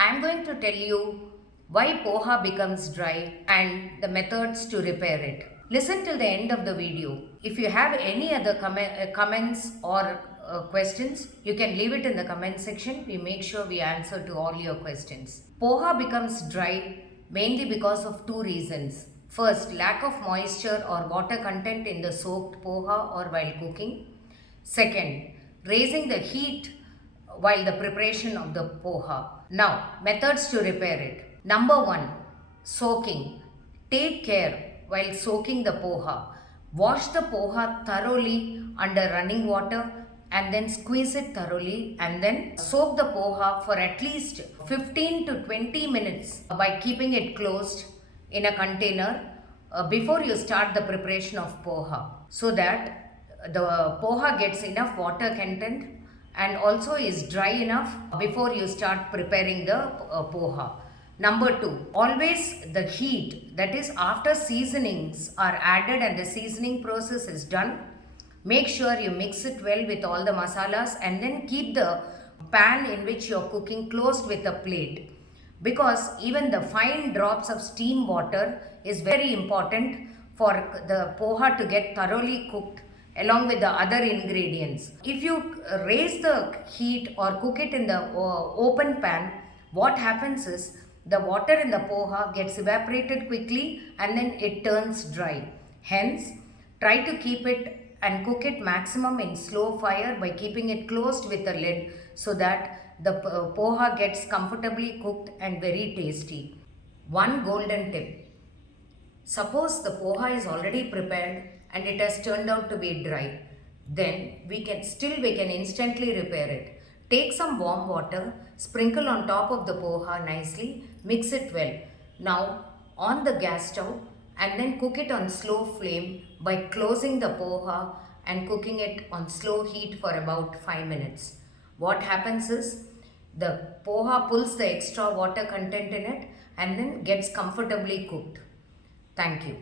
I'm going to tell you why poha becomes dry and the methods to repair it. Listen till the end of the video. If you have any other comments or questions, you can leave it in the comment section. We make sure we answer to all your questions. Poha becomes dry mainly because of two reasons. First, lack of moisture or water content in the soaked poha or while cooking. Second, raising the heat while the preparation of the poha. Now, methods to repair it. Number one, soaking. Take care while soaking the poha. Wash the poha thoroughly under running water and then squeeze it thoroughly and then soak the poha for at least 15 to 20 minutes by keeping it closed in a container before you start the preparation of poha, so that the poha gets enough water content and also is dry enough before you start preparing the poha. Number two, always the heat, that is after seasonings are added and the seasoning process is done, make sure you mix it well with all the masalas and then keep the pan in which you are cooking closed with a plate, because even the fine drops of steam water is very important for the poha to get thoroughly cooked along with the other ingredients. If you raise the heat or cook it in the open pan, what happens is the water in the poha gets evaporated quickly and then it turns dry. Hence, try to keep it and cook it maximum in slow fire by keeping it closed with a lid, so that the poha gets comfortably cooked and very tasty. One golden tip. Suppose the poha is already prepared and it has turned out to be dry, then we can instantly repair it. Take some warm water, sprinkle on top of the poha nicely, mix it well. Now on the gas stove and then cook it on slow flame by closing the poha and cooking it on slow heat for about 5 minutes. What happens is the poha pulls the extra water content in it and then gets comfortably cooked. Thank you.